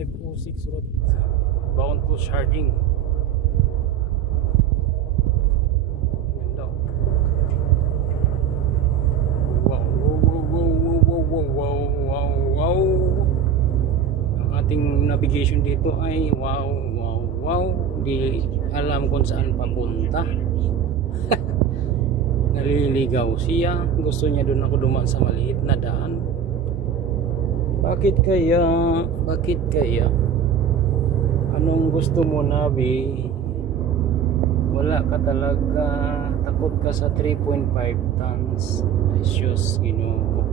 506 road bound to Sharding. Ganda. Wow, wow. Ang ating navigation dito ay wow. Di alam kung saan papunta. Naliligaw siya. Gusto niya doon ako dumaan sa maliit na daan. Bakit kaya? Anong gusto mo, Nabi? Wala ka talaga. Takot ka sa 3.5 tons. Ay, Diyos, Ginoo.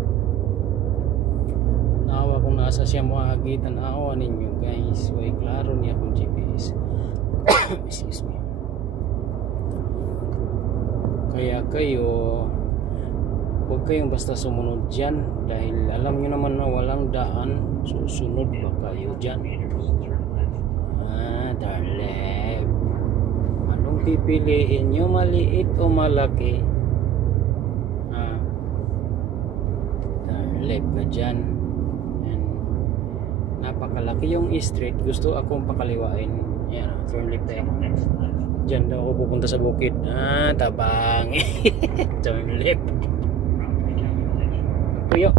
Tanawa kung nasa siya mahagi. Tanawa ninyo, guys. Way, klaro niya kung GPS. Excuse me. Kaya kayo, huwag kayong basta sumunod dyan. Dahil alam nyo naman na walang daan. Susunod ba kayo dyan? Darlep. Anong pipiliin nyo? Maliit o malaki? Darlep ka dyan. Yan. Napakalaki yung street. Gusto akong pakaliwain. Yan, turn left tayo. Diyan daw ako pupunta sa bukid. Tabang. Turn left. Tuyo.